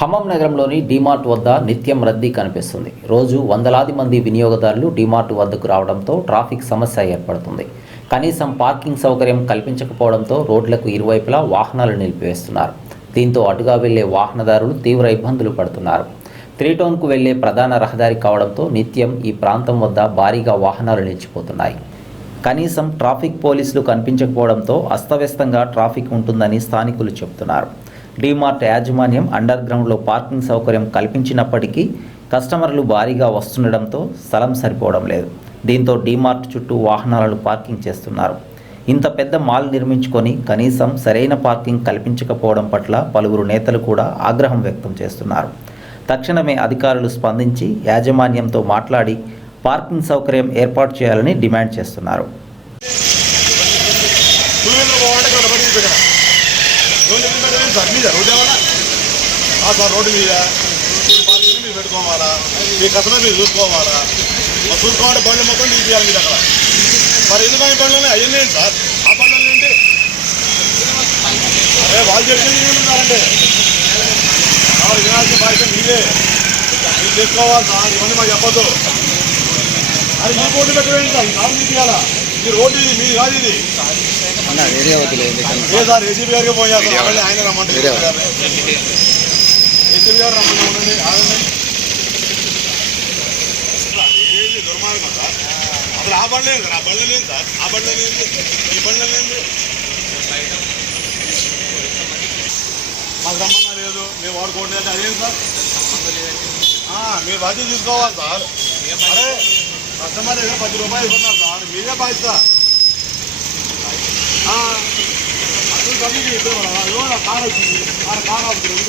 ఖమ్మం నగరంలోని డీమార్ట్ వద్ద నిత్యం రద్దీ కనిపిస్తుంది. రోజు వందలాది మంది వినియోగదారులు డీమార్ట్ వద్దకు రావడంతో ట్రాఫిక్ సమస్య ఏర్పడుతుంది. కనీసం పార్కింగ్ సౌకర్యం కల్పించకపోవడంతో రోడ్లకు ఇరువైపులా వాహనాలు నిలిపివేస్తున్నారు. దీంతో అటుగా వెళ్లే వాహనదారులు తీవ్ర ఇబ్బందులు పడుతున్నారు. 3 టౌన్కు వెళ్లే ప్రధాన రహదారి కావడంతో నిత్యం ఈ ప్రాంతం వద్ద భారీగా వాహనాలు నిలిచిపోతున్నాయి. కనీసం ట్రాఫిక్ పోలీసులు కనిపించకపోవడంతో అస్తవ్యస్తంగా ట్రాఫిక్ ఉంటుందని స్థానికులు చెబుతున్నారు. డీమార్ట్ యాజమాన్యం అండర్ గ్రౌండ్లో పార్కింగ్ సౌకర్యం కల్పించినప్పటికీ కస్టమర్లు భారీగా వస్తుండడంతో స్థలం సరిపోవడం లేదు. దీంతో డీమార్ట్ చుట్టూ వాహనాలను పార్కింగ్ చేస్తున్నారు. ఇంత పెద్ద మాల్ నిర్మించుకొని కనీసం సరైన పార్కింగ్ కల్పించకపోవడం పట్ల పలువురు నేతలు కూడా ఆగ్రహం వ్యక్తం చేస్తున్నారు. తక్షణమే అధికారులు స్పందించి యాజమాన్యంతో మాట్లాడి పార్కింగ్ సౌకర్యం ఏర్పాటు చేయాలని డిమాండ్ చేస్తున్నారు. రోడ్డు మీద మీరు పెట్టుకోవాలా, మీ కథలో మీరు చూసుకోవాలా, చూసుకోవాలంటే బండ్లు మొత్తం తీయాలి మీరు అక్కడ. మరి ఎందుకని బండ్లు అయ్యింది సార్? ఆ బండ్లు ఏంటి? అదే వాళ్ళు చెప్పింది ఉన్నారంటే వినాల్సిన బాధ్యత మీరే, మీరు చేసుకోవాలి సార్. ఇవన్నీ మాకు చెప్పద్దు. అది ఈ బోర్డు పెట్టలేదు సార్, ఈ కాదు తీయాలా. ఈ రోడ్డు ఇది మీది కాదు, ఇది ఏ సార్ ఏసీబీ గారికి పోయి ఆయన రమ్మంటే ఏసీబీ గారు రమ్మని ఉండండి. ఏది దుర్మార్గం సార్. అసలు ఆ బండ్లు లేదు సార్, ఆ బండ్లు లేదు సార్, ఆ బండ్లు లేదు, ఈ బండ్లు లేదు, మాకు సంబంధం లేదు, మేము వాడుకోవట్లేదు. అదేం సార్? మీరు బాధ్యత తీసుకోవాలి సార్. అరే కస్టమర్ దగ్గర 10 రూపాయలు ఇస్తున్నారు సార్, మీరే బాధ్యత. అసలు కార్ వచ్చింది, కార్ అవుతుంది,